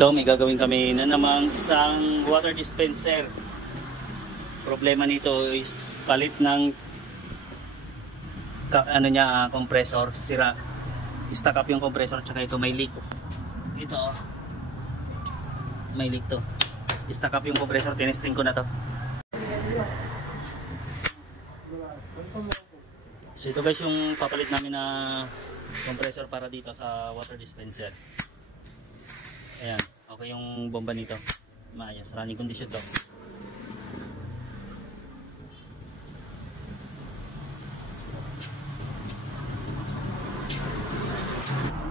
Ito, may gagawin kami na namang isang water dispenser. Problema nito is palit ng compressor, sira. Stuck up yung compressor, tsaka ito may leak. Ito may leak to. Stuck up yung compressor, tinesting ko na to. So ito guys yung papalit namin na compressor para dito sa water dispenser. Ayan, okay yung bomba nito. Maayos, running condition to.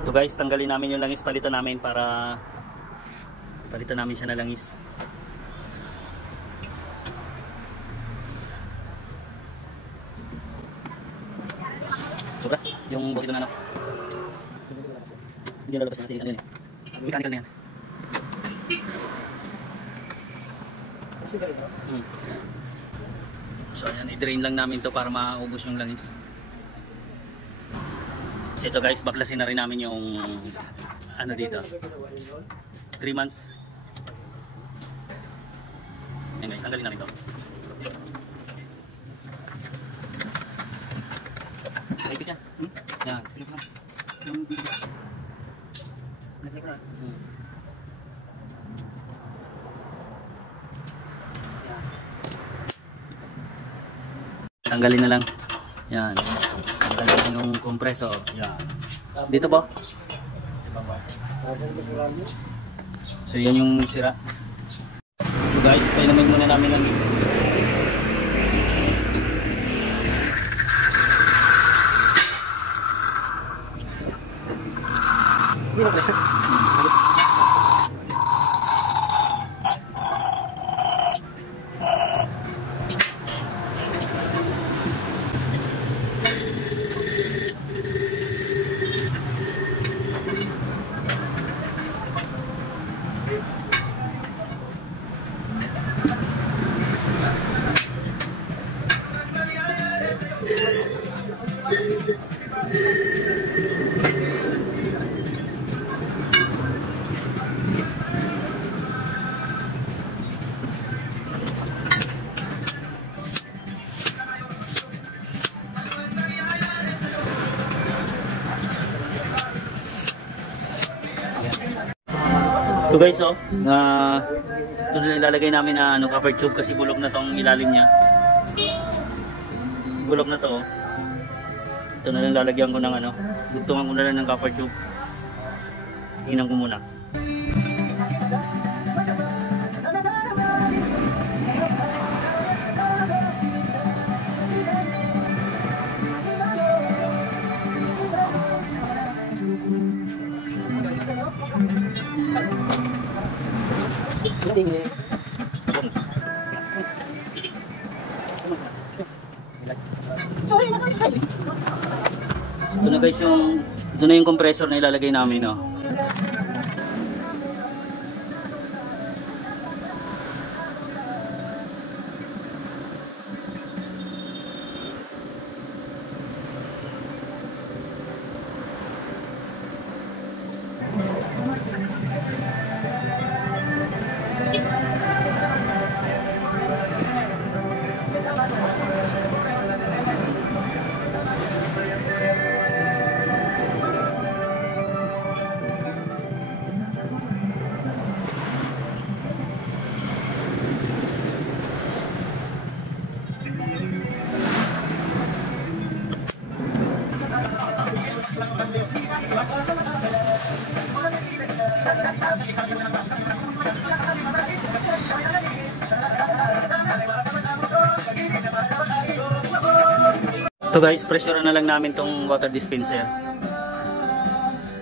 So guys, tanggalin namin yung langis, palitan namin para palitan namin siya na langis. Sobra, yung bukit na hindi na lalabas na kasi ano yun eh. Mechanical na yan. So ayan, i-drain lang namin to para maubos yung langis. So ito guys, baklasin na rin namin yung ano dito, 3 months. Ayan guys, tanggalin namin to. Maipit yan. Yan, clip lang. Tanggalin na lang. Yan. Tanggalin yung compressor. Yan. Dito po. So yan yung sira. So guys, pailamin muna namin lang dito. So guys, ito na ilalagay namin na cover tube kasi bulok na tong ilalim niya. Bulok na to. Ito na lang lalagyan ko ng dugtungan ko na lang ng cover tube. Hinan ko muna. Ito na guys ito na yung compressor na ilalagay namin, no. Ito guys, pressure na lang namin tong water dispenser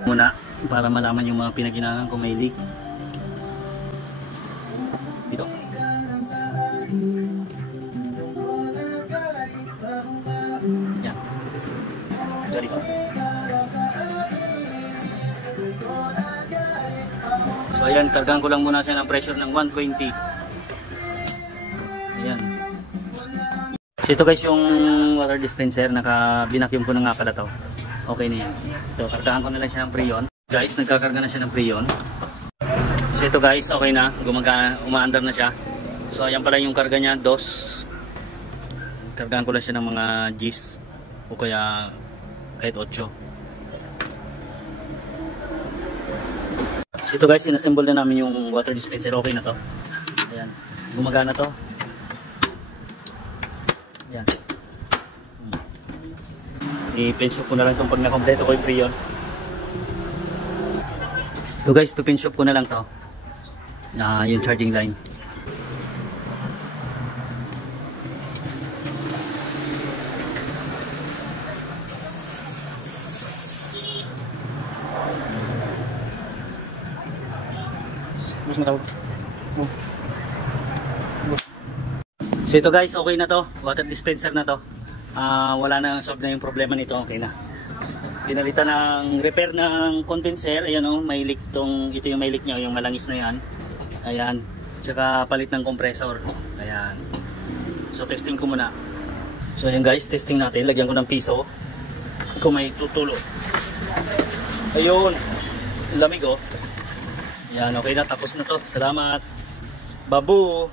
muna para malaman yung mga pinaghinaan kung may leak. Dito. Yan. So dito. So ayan, kargaan ko lang muna siya ng pressure ng 120. Ayan. So ito guys yung water dispenser, binacuum ko na nga pala to. Okay na yan. So kargahan ko na lang siya ng Freon. Guys, nagkakarga na siya ng Freon. So ito guys, okay na, umaandar na siya. So ayan pala yung karga niya, dos. Kargahan ko lang siya ng mga G's o kaya kahit 8. So ito guys, inassemble na namin yung water dispenser. Okay na to. Ayan, gumagana to. Ayan. I-pinshop ko na lang itong pag na-kompleto ko yung pre-on. Ito guys, pipinshop ko na lang to. Yung charging line. Mas matawag. So ito guys, okay na to. Water dispenser na to. Wala na, solve na yung problema nito. Okay na. Pinalitan ng repair ng condenser. Ayan o, may leak tong, ito yung may leak niya, yung malangis na yan. Ayan. Tsaka palit ng compressor. Ayan. So testing ko muna. So ayan guys, testing natin. Lagyan ko ng piso. Kung may tutulo. Ayun. Lamig oh. Yan, okay na. Tapos na to. Salamat. Babu.